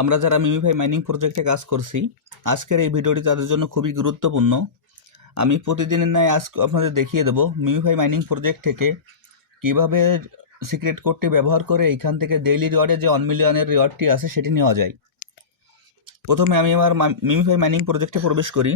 আমরা যারা MemeFi mining প্রজেক্টে কাজ করছি, আজকের এই ভিডিওটি তাদের জন্য খুবই গুরুত্বপূর্ণ। আমি প্রতিদিনের ন্যায় আজ আপনাদের দেখিয়ে দেবো মিমিফাই মাইনিং প্রজেক্ট থেকে কীভাবে সিক্রেট কোডটি ব্যবহার করে এখান থেকে ডেইলি রিওয়ার্ডে যে ওয়ান মিলিয়নের রিওয়ার্ডটি আছে সেটি নেওয়া যায়। প্রথমে আমি আমার মিমিফাই মাইনিং প্রজেক্টে প্রবেশ করি।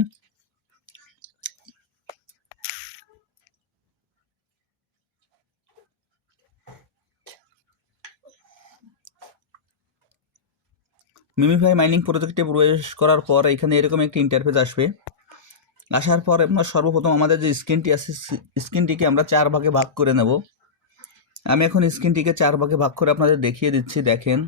মিমিফাই মাইনিং প্রজেক্টে প্রবেশ করার পর এখানে এরকম একটি ইন্টারফেস আসবে। আসার পর আপনার সর্বপ্রথম আমাদের যে স্ক্রিনটি আছে স্ক্রিনটিকে আমরা চার ভাগে ভাগ করে নেব। আমি এখন স্ক্রিনটিকে চার ভাগে ভাগ করে আপনাদের দেখিয়ে দিচ্ছি, দেখেন।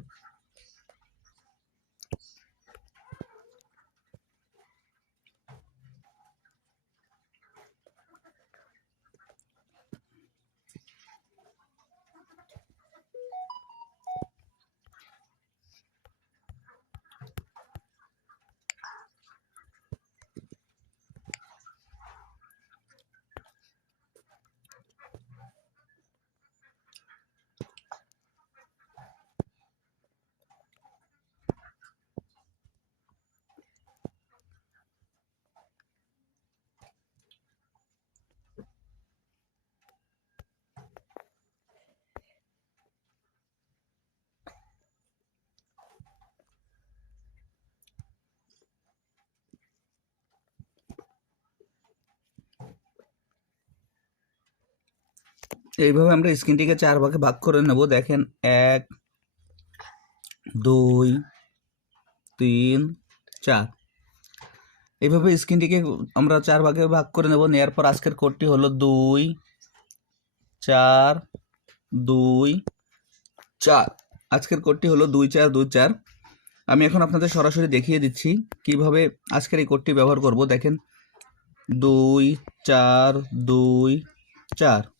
এইভাবে আমরা স্ক্রিনটিকে চার ভাগে ভাগ করে নেব। দেখেন, এক, দুই, তিন, চার। এইভাবে স্ক্রিনটিকে আমরা চার ভাগে ভাগ করে নেব। নেওয়ার পর আজকের কোডটি হলো দুই, চার দুই, চার। আজকের কোডটি হলো দুই, চার দুই, চার। আমি এখন আপনাদের সরাসরি দেখিয়ে দিচ্ছি কীভাবে আজকের এই কোডটি ব্যবহার করব। দেখেন, দুই, চার দুই, চার।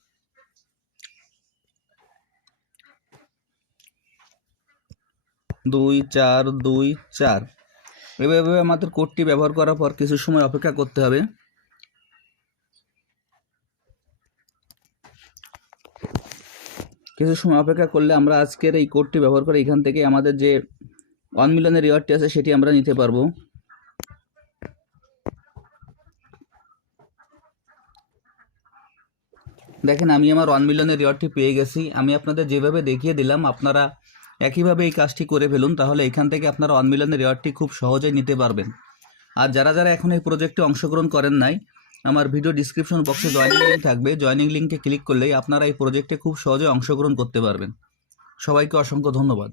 দুই চার দুই চার। এভাবে আমাদের কোডটি ব্যবহার করার পর কিছু সময় অপেক্ষা করতে হবে। কিছু সময় অপেক্ষা করলে আমরা আজকের এই কোডটি ব্যবহার করে এখান থেকে আমাদের যে ওয়ান মিলিয়নের রিওয়ার্ডটি আছে সেটি আমরা নিতে পারব। দেখেন, আমি আমার ওয়ান মিলিয়নের রিওয়ার্ডটি পেয়ে গেছি। আমি আপনাদের যেভাবে দেখিয়ে দিলাম, আপনারা একইভাবে এই কাজটি করে ফেলুন, তাহলে এখান থেকে আপনারা ওয়ান মিলিয়নের রেওয়ার্ডটি খুব সহজেই নিতে পারবেন। আর যারা যারা এখন এই প্রজেক্টে অংশগ্রহণ করেন নাই, আমার ভিডিও ডিসক্রিপশন বক্সে জয়নিং লিঙ্ক থাকবে। জয়নিং লিঙ্কে ক্লিক করলেই আপনারা এই প্রজেক্টে খুব সহজে অংশগ্রহণ করতে পারবেন। সবাইকে অসংখ্য ধন্যবাদ।